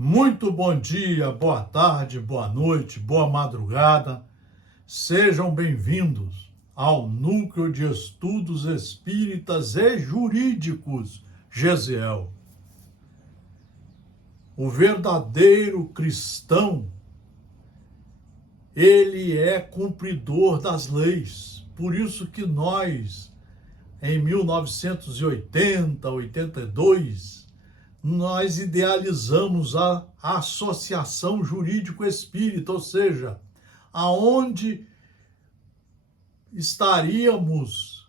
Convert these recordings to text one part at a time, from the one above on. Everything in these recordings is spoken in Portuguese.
Muito bom dia, boa tarde, boa noite, boa madrugada. Sejam bem-vindos ao Núcleo de Estudos Espíritas e Jurídicos, GESEL. O verdadeiro cristão, ele é cumpridor das leis. Por isso que nós, em 1980, 82, nós idealizamos a Associação Jurídico Espírita, ou seja, aonde estaríamos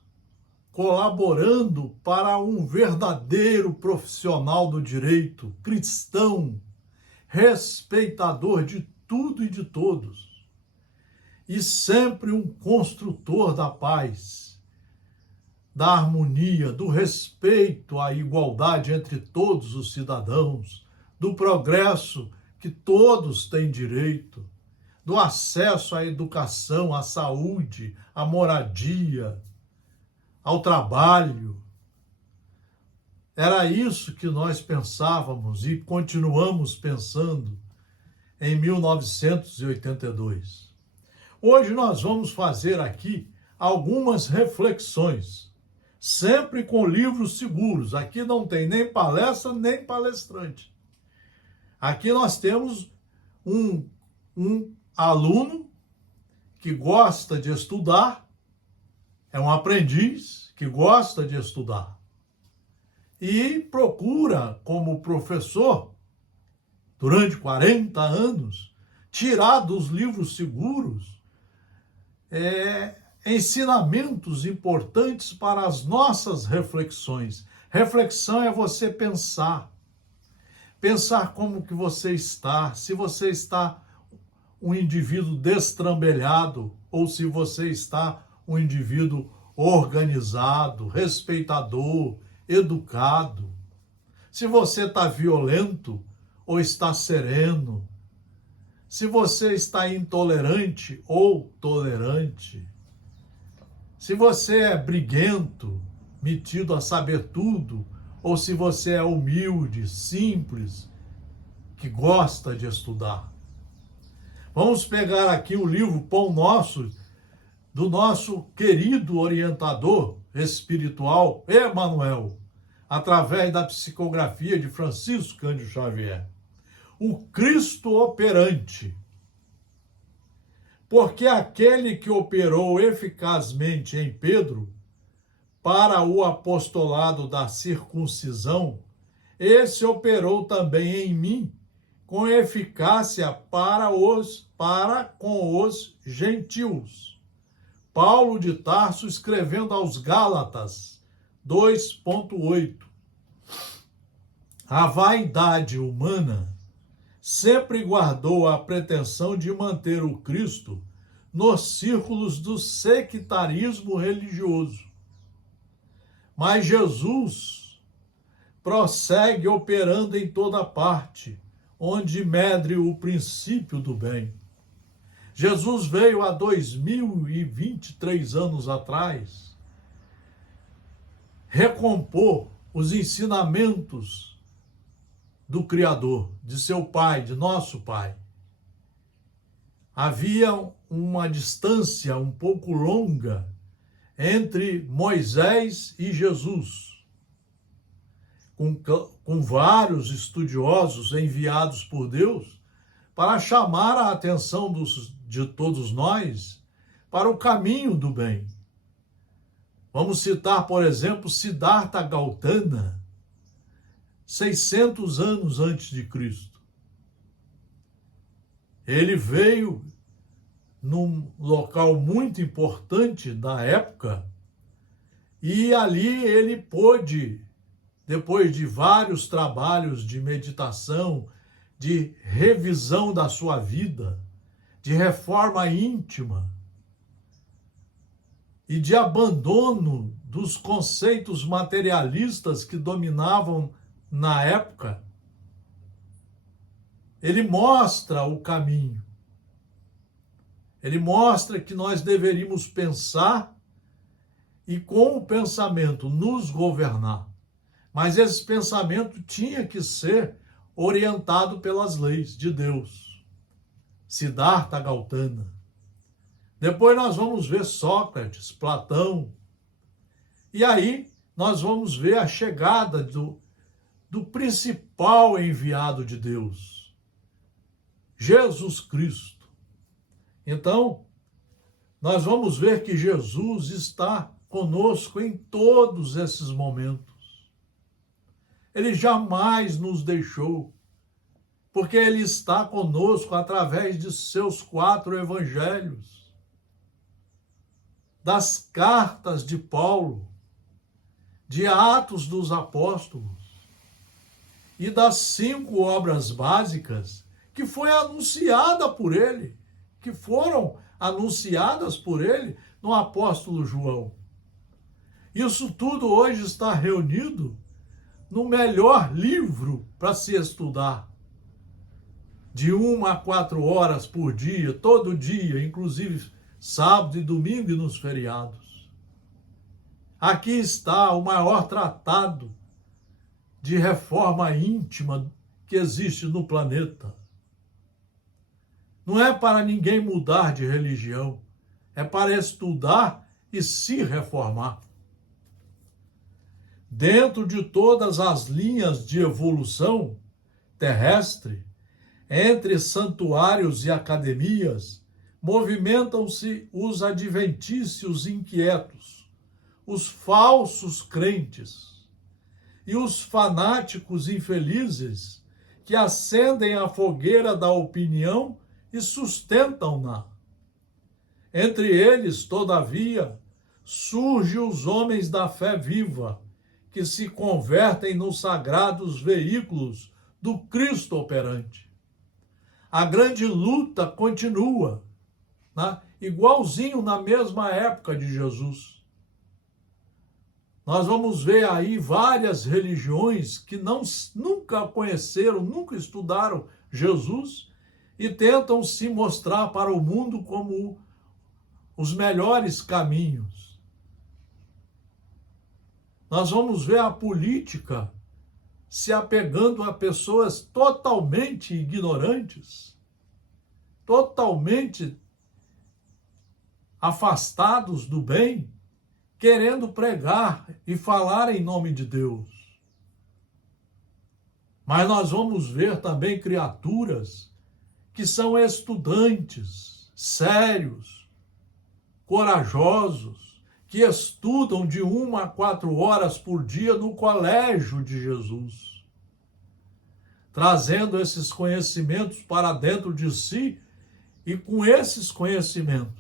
colaborando para um verdadeiro profissional do direito, cristão, respeitador de tudo e de todos, e sempre um construtor da paz, da harmonia, do respeito à igualdade entre todos os cidadãos, do progresso que todos têm direito, do acesso à educação, à saúde, à moradia, ao trabalho. Era isso que nós pensávamos e continuamos pensando em 1982. Hoje nós vamos fazer aqui algumas reflexões, sempre com livros seguros. Aqui não tem nem palestra, nem palestrante. Aqui nós temos um aluno que gosta de estudar, é um aprendiz que gosta de estudar e procura, como professor, durante 40 anos, tirar dos livros seguros ensinamentos importantes para as nossas reflexões. Reflexão é você pensar como que você está, se você está um indivíduo destrambelhado ou se você está um indivíduo organizado, respeitador, educado. Se você está violento ou está sereno. Se você está intolerante ou tolerante. Se você é briguento, metido a saber tudo, ou se você é humilde, simples, que gosta de estudar. Vamos pegar aqui o livro Pão Nosso, do nosso querido orientador espiritual, Emmanuel, através da psicografia de Francisco Cândido Xavier. O Cristo operante. Porque aquele que operou eficazmente em Pedro para o apostolado da circuncisão, esse operou também em mim com eficácia para com os gentios. Paulo de Tarso escrevendo aos Gálatas 2:8. A vaidade humana sempre guardou a pretensão de manter o Cristo nos círculos do sectarismo religioso. Mas Jesus prossegue operando em toda parte, onde medre o princípio do bem. Jesus veio há 2023 anos atrás recompor os ensinamentos do Criador, de seu Pai, de nosso Pai. Havia uma distância um pouco longa entre Moisés e Jesus, com vários estudiosos enviados por Deus para chamar a atenção de todos nós para o caminho do bem. Vamos citar, por exemplo, Siddhartha Gautama, 600 anos antes de Cristo. Ele veio num local muito importante da época e ali ele pôde, depois de vários trabalhos de meditação, de revisão da sua vida, de reforma íntima e de abandono dos conceitos materialistas que dominavam na época, ele mostra o caminho. Ele mostra que nós deveríamos pensar e com o pensamento nos governar. Mas esse pensamento tinha que ser orientado pelas leis de Deus. Siddhartha Gautama. Depois nós vamos ver Sócrates, Platão. E aí nós vamos ver a chegada do principal enviado de Deus, Jesus Cristo. Então, nós vamos ver que Jesus está conosco em todos esses momentos. Ele jamais nos deixou, porque ele está conosco através de seus 4 evangelhos, das cartas de Paulo, de Atos dos Apóstolos e das 5 obras básicas que foi anunciada por ele, que foram anunciadas por ele no apóstolo João. Isso tudo hoje está reunido no melhor livro para se estudar, de 1 a 4 horas por dia, todo dia, inclusive sábado e domingo e nos feriados. Aqui está o maior tratado de reforma íntima que existe no planeta. Não é para ninguém mudar de religião, é para estudar e se reformar. Dentro de todas as linhas de evolução terrestre, entre santuários e academias, movimentam-se os adventícios inquietos, os falsos crentes e os fanáticos infelizes que acendem a fogueira da opinião e sustentam-na. Entre eles, todavia, surgem os homens da fé viva, que se convertem nos sagrados veículos do Cristo operante. A grande luta continua, né? Igualzinho na mesma época de Jesus. Nós vamos ver aí várias religiões que nunca conheceram, nunca estudaram Jesus e tentam se mostrar para o mundo como os melhores caminhos. Nós vamos ver a política se apegando a pessoas totalmente ignorantes, totalmente afastados do bem, querendo pregar e falar em nome de Deus. Mas nós vamos ver também criaturas que são estudantes, sérios, corajosos, que estudam de 1 a 4 horas por dia no colégio de Jesus, trazendo esses conhecimentos para dentro de si e com esses conhecimentos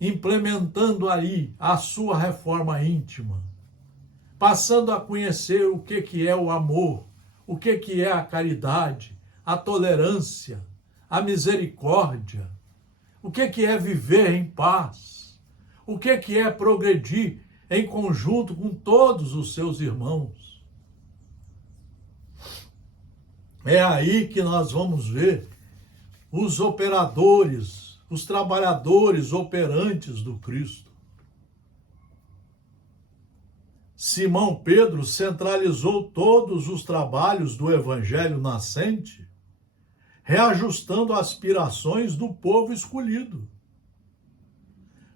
implementando aí a sua reforma íntima, passando a conhecer o que é o amor, o que é a caridade, a tolerância, a misericórdia, o que é viver em paz, o que é progredir em conjunto com todos os seus irmãos. É aí que nós vamos ver os operadores, os trabalhadores operantes do Cristo. Simão Pedro centralizou todos os trabalhos do evangelho nascente, reajustando aspirações do povo escolhido.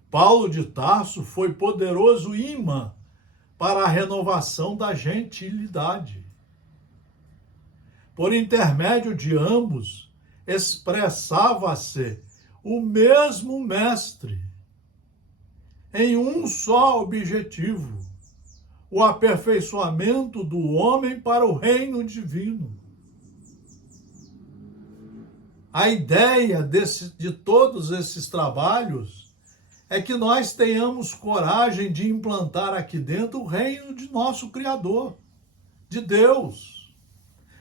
Paulo de Tarso foi poderoso imã para a renovação da gentilidade. Por intermédio de ambos, expressava-se o mesmo mestre, em um só objetivo: o aperfeiçoamento do homem para o reino divino. A ideia de todos esses trabalhos é que nós tenhamos coragem de implantar aqui dentro o reino de nosso Criador, de Deus.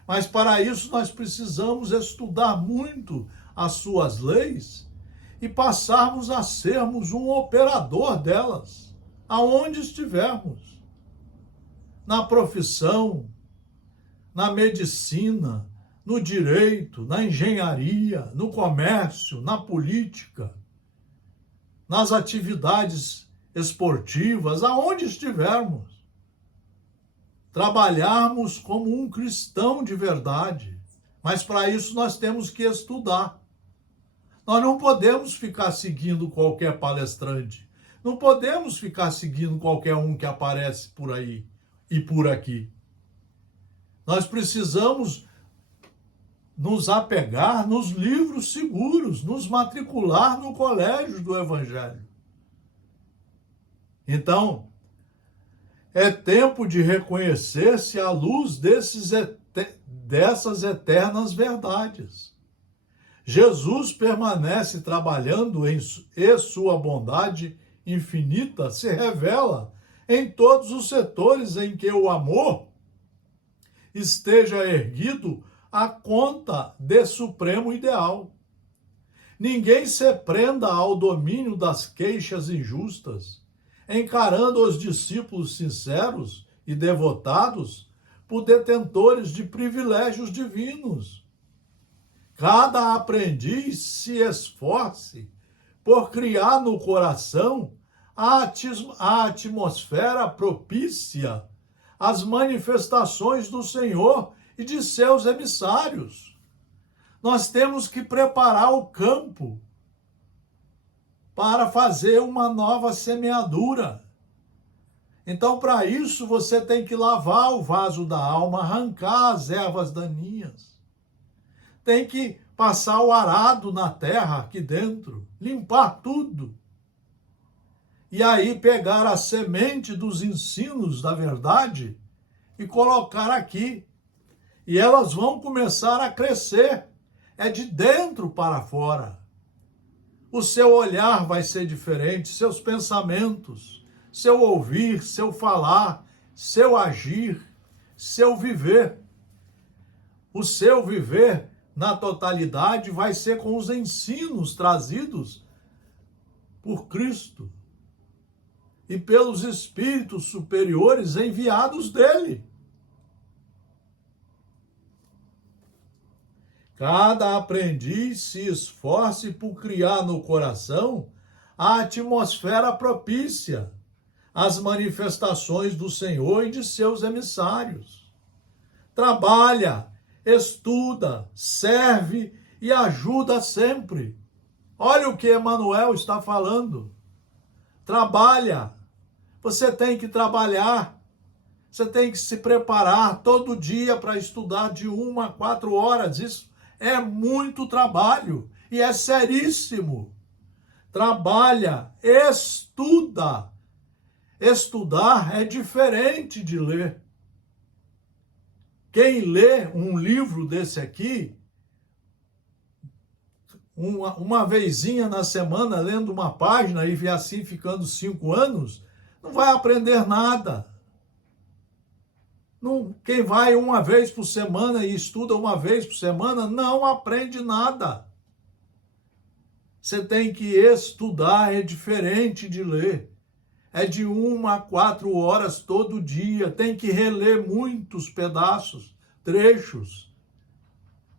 Mas para isso nós precisamos estudar muito as suas leis e passarmos a sermos um operador delas, aonde estivermos. Na profissão, na medicina, no direito, na engenharia, no comércio, na política, nas atividades esportivas, aonde estivermos. trabalharmos como um cristão de verdade. Mas para isso nós temos que estudar. Nós não podemos ficar seguindo qualquer palestrante. Não podemos ficar seguindo qualquer um que aparece por aí e por aqui. Nós precisamos nos apegar nos livros seguros, nos matricular no colégio do Evangelho. Então, é tempo de reconhecer-se à luz dessas eternas verdades. Jesus permanece trabalhando e sua bondade infinita se revela em todos os setores em que o amor esteja erguido à conta de supremo ideal. Ninguém se prenda ao domínio das queixas injustas, encarando os discípulos sinceros e devotados por detentores de privilégios divinos. Cada aprendiz se esforce por criar no coração a atmosfera propícia às manifestações do Senhor e de seus emissários. Nós temos que preparar o campo para fazer uma nova semeadura. Então, para isso, você tem que lavar o vaso da alma, arrancar as ervas daninhas. Tem que passar o arado na terra aqui dentro, limpar tudo. E aí pegar a semente dos ensinos da verdade e colocar aqui. E elas vão começar a crescer. É de dentro para fora. O seu olhar vai ser diferente, seus pensamentos, seu ouvir, seu falar, seu agir, seu viver. O seu viver, na totalidade, vai ser com os ensinos trazidos por Cristo e pelos espíritos superiores enviados dele. Cada aprendiz se esforce por criar no coração a atmosfera propícia às manifestações do Senhor e de seus emissários. Trabalha, estuda, serve e ajuda sempre. Olha o que Emmanuel está falando. Trabalha. Você tem que trabalhar. Você tem que se preparar todo dia para estudar de 1 a 4 horas. Isso é muito trabalho e é seríssimo. Trabalha, estuda. Estudar é diferente de ler. Quem lê um livro desse aqui, uma vezinha na semana, lendo uma página e assim ficando 5 anos, não vai aprender nada. Quem vai uma vez por semana e estuda uma vez por semana, não aprende nada. Você tem que estudar, é diferente de ler. É de 1 a 4 horas todo dia. Tem que reler muitos pedaços, trechos.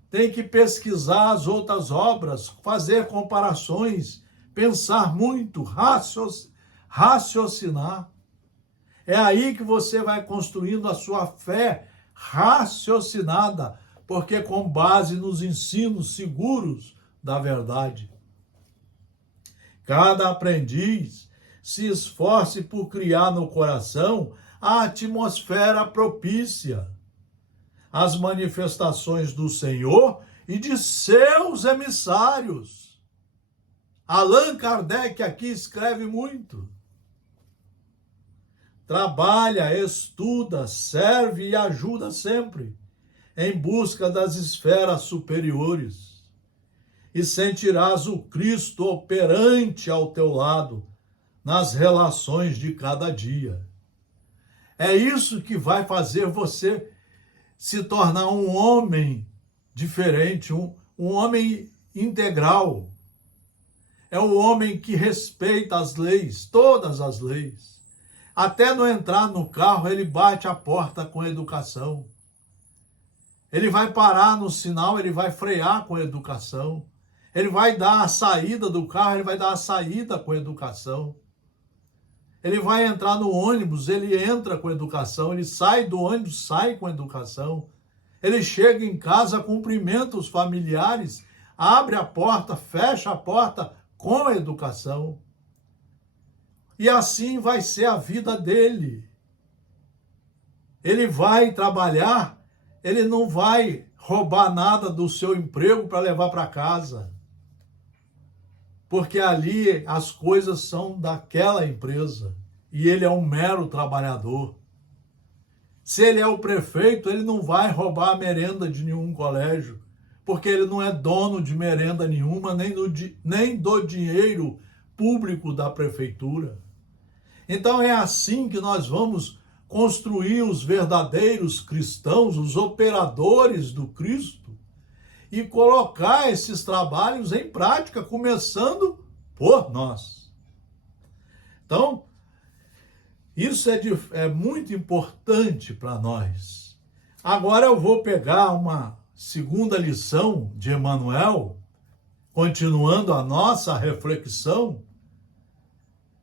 Tem que pesquisar as outras obras, fazer comparações, pensar muito, raciocinar. É aí que você vai construindo a sua fé raciocinada, porque com base nos ensinos seguros da verdade. Cada aprendiz se esforce por criar no coração a atmosfera propícia às manifestações do Senhor e de seus emissários. Allan Kardec aqui escreve muito. Trabalha, estuda, serve e ajuda sempre, em busca das esferas superiores. E sentirás o Cristo operante ao teu lado, nas relações de cada dia. É isso que vai fazer você se tornar um homem diferente, um homem integral. É o homem que respeita as leis, todas as leis. Até no entrar no carro, ele bate a porta com educação. Ele vai parar no sinal, ele vai frear com educação. Ele vai dar a saída do carro, ele vai dar a saída com educação. Ele vai entrar no ônibus, ele entra com educação, ele sai do ônibus, sai com educação. Ele chega em casa, cumprimenta os familiares, abre a porta, fecha a porta com educação. E assim vai ser a vida dele. Ele vai trabalhar, ele não vai roubar nada do seu emprego para levar para casa. Porque ali as coisas são daquela empresa e ele é um mero trabalhador. Se ele é o prefeito, ele não vai roubar a merenda de nenhum colégio, porque ele não é dono de merenda nenhuma, nem do dinheiro público da prefeitura. Então é assim que nós vamos construir os verdadeiros cristãos, os operadores do Cristo, e colocar esses trabalhos em prática, começando por nós. Então, isso é muito importante para nós. Agora eu vou pegar uma segunda lição de Emmanuel, continuando a nossa reflexão,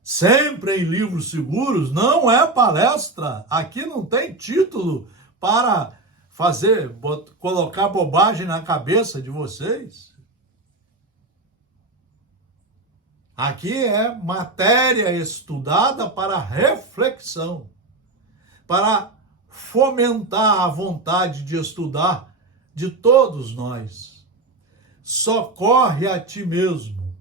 sempre em livros seguros, não é palestra, aqui não tem título para colocar bobagem na cabeça de vocês. Aqui é matéria estudada para reflexão, para fomentar a vontade de estudar de todos nós. Socorre a ti mesmo,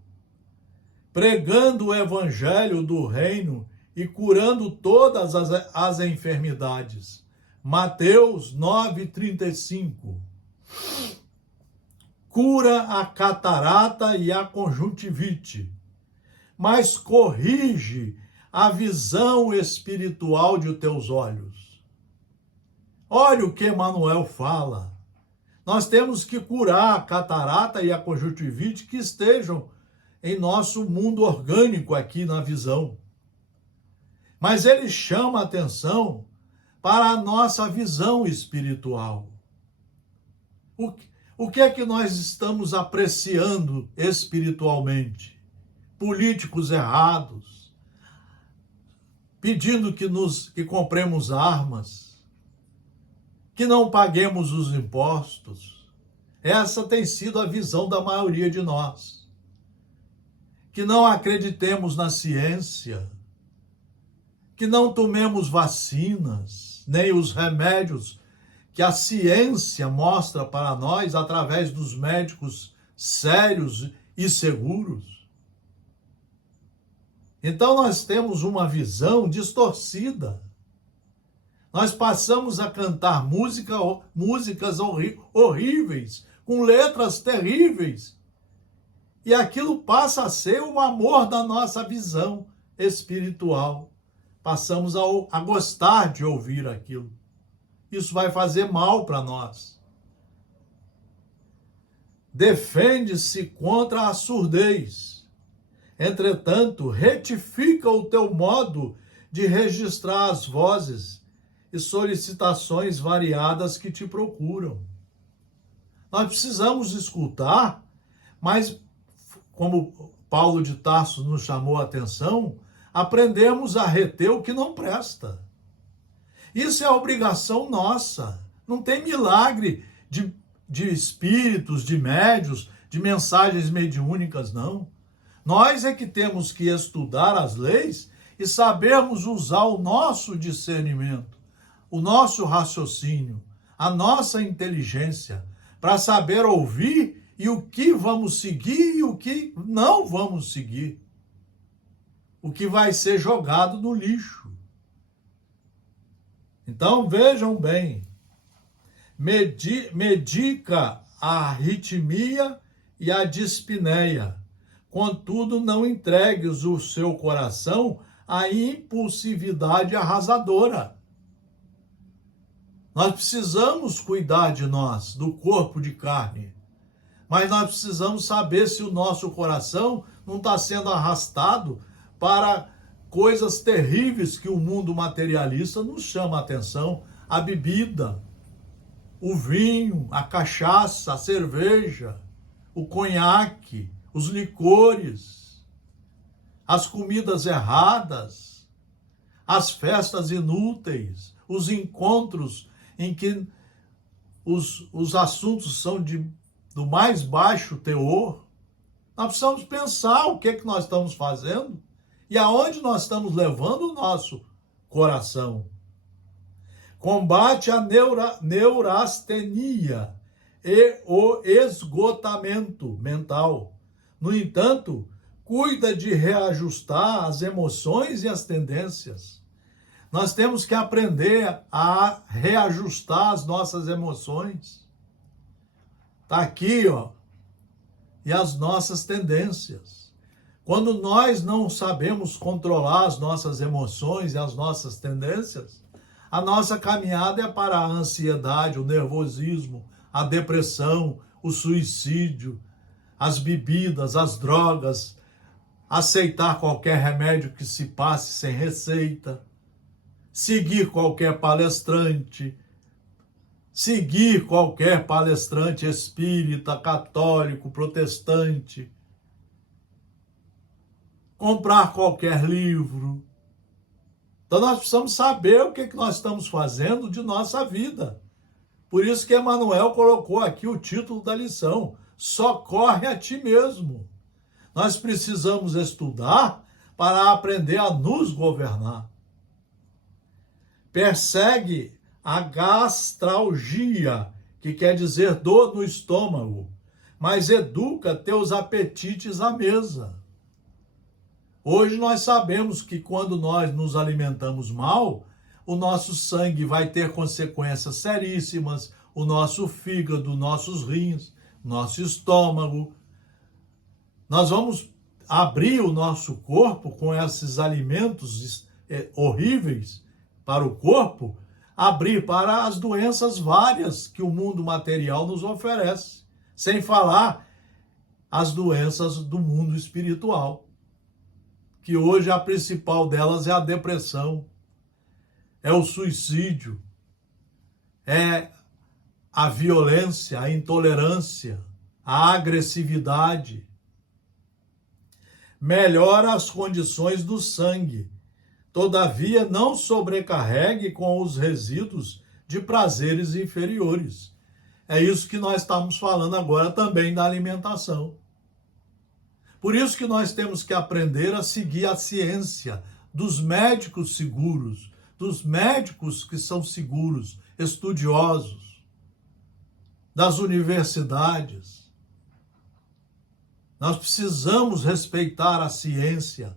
pregando o evangelho do reino e curando todas as enfermidades. Mateus 9,35. Cura a catarata e a conjuntivite, mas corrige a visão espiritual de teus olhos. Olha o que Emmanuel fala. Nós temos que curar a catarata e a conjuntivite que estejam em nosso mundo orgânico aqui na visão. Mas ele chama a atenção para a nossa visão espiritual. O que é que nós estamos apreciando espiritualmente? Políticos errados, pedindo que compremos armas, que não paguemos os impostos. Essa tem sido a visão da maioria de nós. Que não acreditemos na ciência, que não tomemos vacinas, nem os remédios que a ciência mostra para nós através dos médicos sérios e seguros. Então nós temos uma visão distorcida. Nós passamos a cantar músicas horríveis, com letras terríveis, e aquilo passa a ser o amor da nossa visão espiritual. Passamos a gostar de ouvir aquilo. Isso vai fazer mal para nós. Defende-se contra a surdez. Entretanto, retifica o teu modo de registrar as vozes e solicitações variadas que te procuram. Nós precisamos escutar, mas, como Paulo de Tarso nos chamou a atenção, aprendemos a reter o que não presta. Isso é obrigação nossa. Não tem milagre de espíritos, de médios, de mensagens mediúnicas, não. Nós é que temos que estudar as leis e sabermos usar o nosso discernimento, o nosso raciocínio, a nossa inteligência, para saber ouvir e o que vamos seguir e o que não vamos seguir. O que vai ser jogado no lixo. Então vejam bem, medica a arritmia e a dispneia, contudo não entregues o seu coração à impulsividade arrasadora. Nós precisamos cuidar de nós, do corpo de carne, mas nós precisamos saber se o nosso coração não está sendo arrastado para coisas terríveis que o mundo materialista nos chama a atenção. A bebida, o vinho, a cachaça, a cerveja, o conhaque, os licores, as comidas erradas, as festas inúteis, os encontros em que os assuntos são do mais baixo teor. Nós precisamos pensar o que é que nós estamos fazendo e aonde nós estamos levando o nosso coração. Combate a neurastenia e o esgotamento mental. No entanto, cuida de reajustar as emoções e as tendências. Nós temos que aprender a reajustar as nossas emoções. Está aqui, ó. E as nossas tendências. Quando nós não sabemos controlar as nossas emoções e as nossas tendências, a nossa caminhada é para a ansiedade, o nervosismo, a depressão, o suicídio, as bebidas, as drogas, aceitar qualquer remédio que se passe sem receita, seguir qualquer palestrante espírita, católico, protestante, comprar qualquer livro. Então nós precisamos saber o que nós estamos fazendo de nossa vida. Por isso que Emmanuel colocou aqui o título da lição: socorre a ti mesmo. Nós precisamos estudar para aprender a nos governar. Persegue a gastralgia, que quer dizer dor no estômago, mas educa teus apetites à mesa. Hoje nós sabemos que quando nós nos alimentamos mal, o nosso sangue vai ter consequências seríssimas, o nosso fígado, nossos rins, nosso estômago. Nós vamos abrir o nosso corpo com esses alimentos horríveis para o corpo, abrir para as doenças várias que o mundo material nos oferece, sem falar as doenças do mundo espiritual, que hoje a principal delas é a depressão, é o suicídio, é a violência, a intolerância, a agressividade. Melhora as condições do sangue. Todavia, não sobrecarregue com os resíduos de prazeres inferiores. É isso que nós estamos falando agora também da alimentação. Por isso que nós temos que aprender a seguir a ciência dos médicos seguros, dos médicos que são seguros, estudiosos, das universidades. Nós precisamos respeitar a ciência,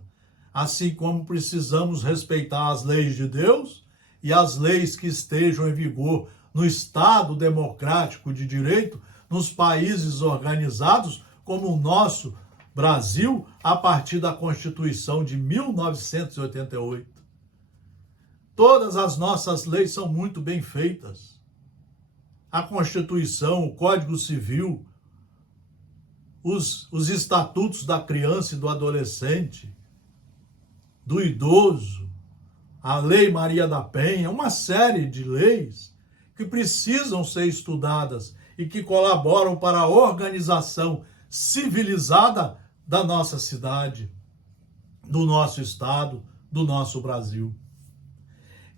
assim como precisamos respeitar as leis de Deus e as leis que estejam em vigor no Estado democrático de direito, nos países organizados, como o nosso Brasil, a partir da Constituição de 1988. Todas as nossas leis são muito bem feitas. A Constituição, o Código Civil, os estatutos da criança e do adolescente, do idoso, a Lei Maria da Penha, uma série de leis que precisam ser estudadas e que colaboram para a organização civilizada da nossa cidade, do nosso estado, do nosso Brasil.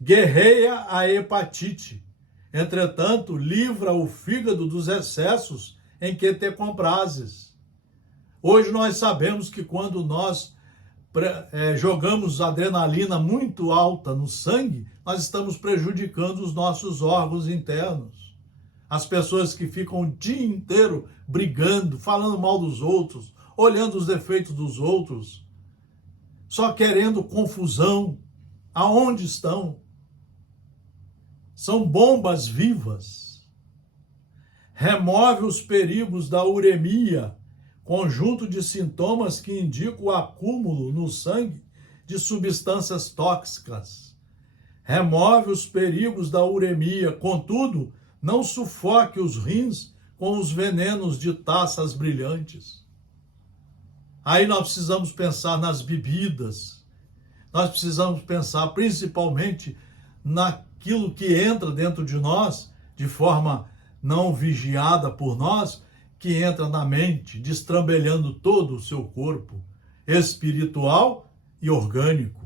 Guerreia a hepatite, entretanto, livra o fígado dos excessos em que te comprases. Hoje nós sabemos que quando nós jogamos adrenalina muito alta no sangue, nós estamos prejudicando os nossos órgãos internos. As pessoas que ficam o dia inteiro brigando, falando mal dos outros, olhando os defeitos dos outros, só querendo confusão. Aonde estão? São bombas vivas. Remove os perigos da uremia, conjunto de sintomas que indicam o acúmulo no sangue de substâncias tóxicas. Remove os perigos da uremia, contudo, não sufoque os rins com os venenos de taças brilhantes. Aí nós precisamos pensar nas bebidas, nós precisamos pensar principalmente naquilo que entra dentro de nós, de forma não vigiada por nós, que entra na mente, destrambelhando todo o seu corpo, espiritual e orgânico.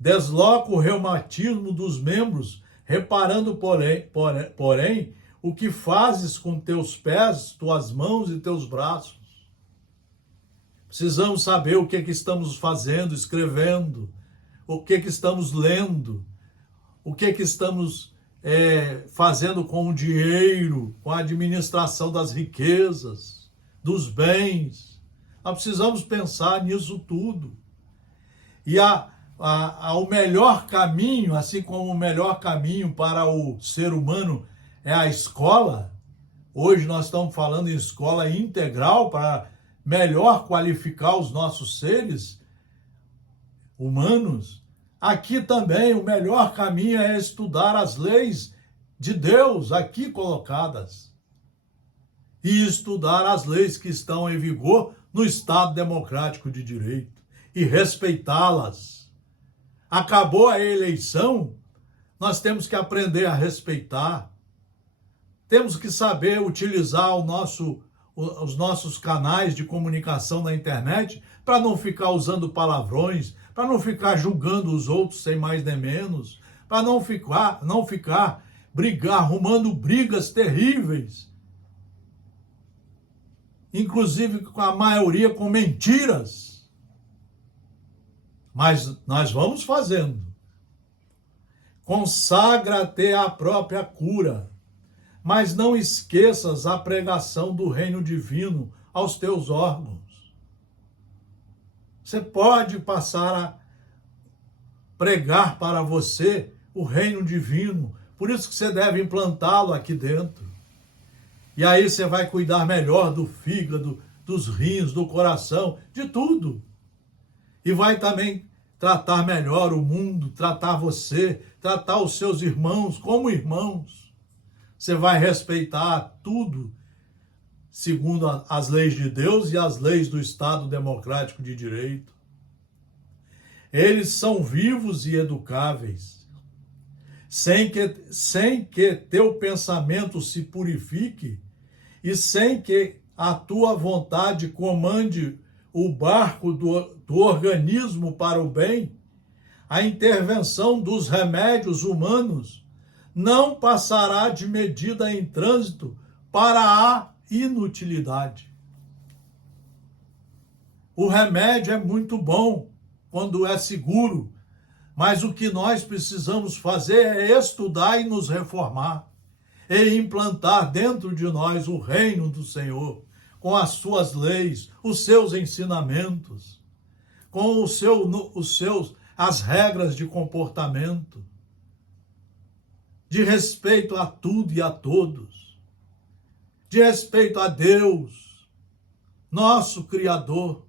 Desloca o reumatismo dos membros, reparando, porém, o que fazes com teus pés, tuas mãos e teus braços. Precisamos saber o que estamos fazendo, escrevendo, o que estamos lendo, o que estamos fazendo com o dinheiro, com a administração das riquezas, dos bens. Nós precisamos pensar nisso tudo. E o melhor caminho, assim como o melhor caminho para o ser humano é a escola, hoje nós estamos falando em escola integral para melhor qualificar os nossos seres humanos. Aqui também o melhor caminho é estudar as leis de Deus aqui colocadas e estudar as leis que estão em vigor no Estado Democrático de Direito e respeitá-las. Acabou a eleição, nós temos que aprender a respeitar. Temos que saber utilizar os nossos canais de comunicação na internet para não ficar usando palavrões, para não ficar julgando os outros sem mais nem menos, para não ficar arrumando brigas terríveis, inclusive com a maioria com mentiras. Mas nós vamos fazendo. Consagra-te à própria cura, mas não esqueças a pregação do reino divino aos teus órgãos. Você pode passar a pregar para você o reino divino, por isso que você deve implantá-lo aqui dentro. E aí você vai cuidar melhor do fígado, dos rins, do coração, de tudo. E vai também tratar melhor o mundo, tratar você, tratar os seus irmãos como irmãos. Você vai respeitar tudo segundo as leis de Deus e as leis do Estado Democrático de Direito. Eles são vivos e educáveis, sem que teu pensamento se purifique e sem que a tua vontade comande o barco do organismo para o bem. A intervenção dos remédios humanos não passará de medida em trânsito para a inutilidade. O remédio é muito bom quando é seguro, mas o que nós precisamos fazer é estudar e nos reformar, e implantar dentro de nós o reino do Senhor, com as suas leis, os seus ensinamentos, com as regras de comportamento, de respeito a tudo e a todos, de respeito a Deus, nosso Criador,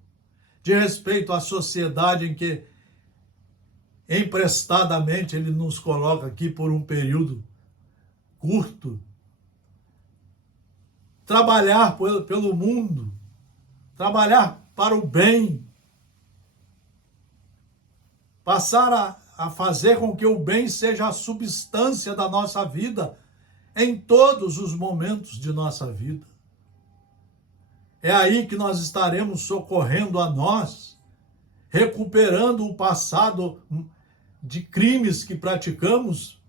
de respeito à sociedade em que emprestadamente Ele nos coloca aqui por um período curto. Trabalhar pelo mundo, trabalhar para o bem, passar a fazer com que o bem seja a substância da nossa vida em todos os momentos de nossa vida. É aí que nós estaremos socorrendo a nós, recuperando o passado de crimes que praticamos,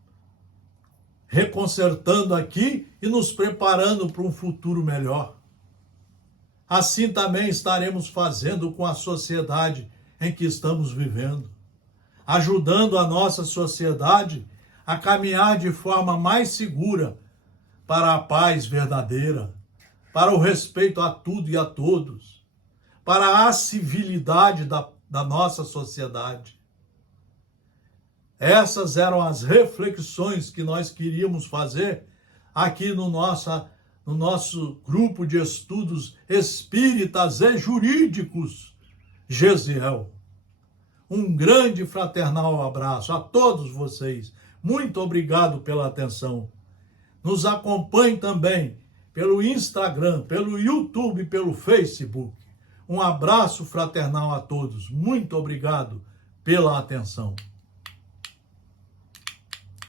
reconsertando aqui e nos preparando para um futuro melhor. Assim também estaremos fazendo com a sociedade em que estamos vivendo, ajudando a nossa sociedade a caminhar de forma mais segura para a paz verdadeira, para o respeito a tudo e a todos, para a civilidade da nossa sociedade. Essas eram as reflexões que nós queríamos fazer aqui no nosso grupo de estudos espíritas e jurídicos, Gesiel. Um grande fraternal abraço a todos vocês. Muito obrigado pela atenção. Nos acompanhe também pelo Instagram, pelo YouTube e pelo Facebook. Um abraço fraternal a todos. Muito obrigado pela atenção.